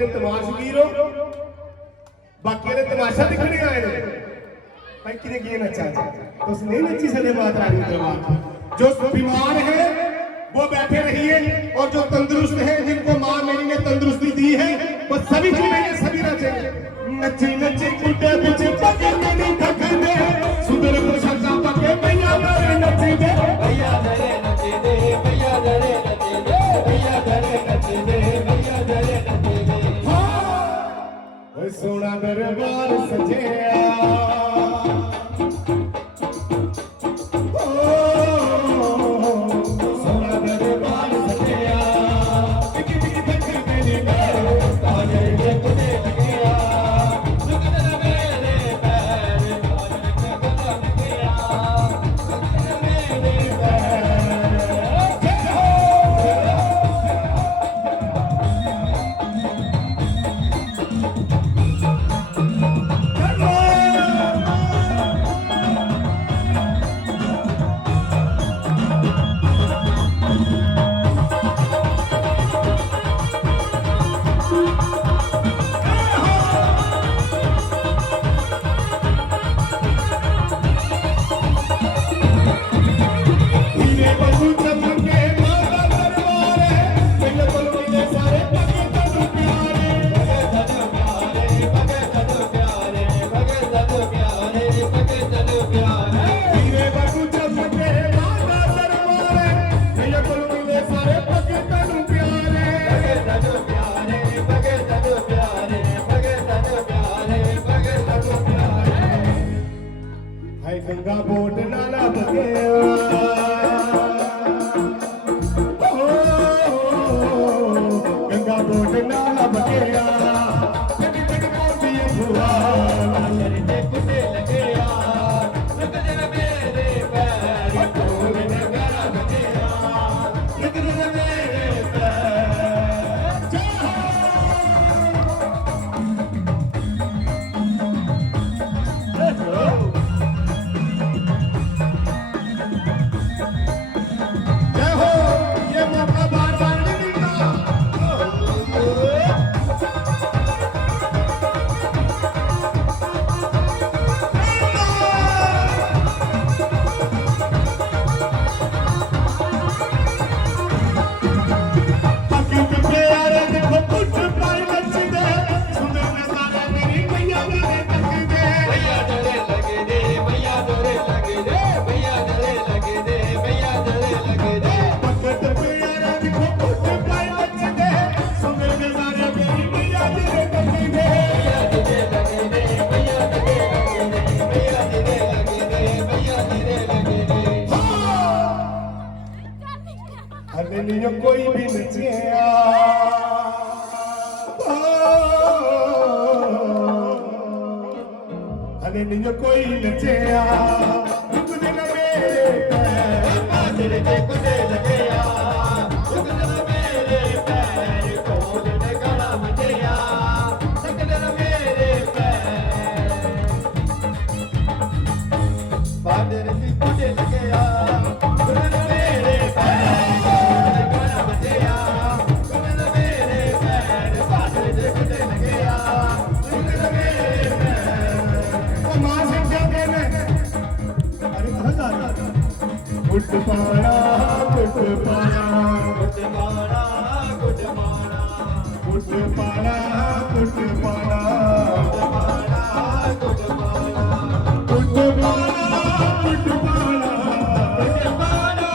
ਦੇ ਤਮਾਸ਼ਬੀਰ ਹੋ बाकी ने तमाशा दिखने आए हैं भाई किने किए नचा तो नहीं नची सके बात रानी दरबार जो बीमार है वो बैठे रहिए और जो तंदुरुस्त है जिनको माँ मेरी ने तंदुरुस्ती दी है वो सभी झूमेंगे सभी नचेंगे नची नची कुटे पीछे पके नहीं थकने सुंदर पोशाका पके भैया जरे नची दे भैया जरे नची दे भैया जरे नची दे भैया जरे नची दे भैया जरे नची दे सोना दरबार सजया सोना दरबार सजया टिक टिक तक मेरी पैर ताजे जगने लगया लगने मेरे पैर ताजे जगने लगया लगने मेरे पैर गंगा बोट नाला बगया गंगा बोट नाला बगया कुटे लगया लगने मेरे पैर ढोल नगाड़ा बजया लगने मेरे कोई भी नचिया अरे नहीं कोई नचिया रुकने न मेरे पैर तेरे कुटे लगया रुकने न मेरे पैर ढोल नगाड़ा बजया लगने न मेरे पैर बादल सी कुटे लगया रुकने न मेरे पैर गुट पाना गुट पाना गुट पाना गुट पाना गुट पाना गुट पाना गुट पाना गुट पाना गुट पाना गुट पाना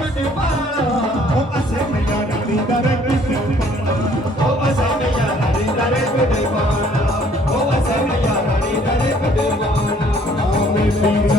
गुट पाना ओ असे मैया रानी दरे गुट पाना ओ असे मैया रानी दरे गुट पाना ओ असे मैया रानी दरे गुट पाना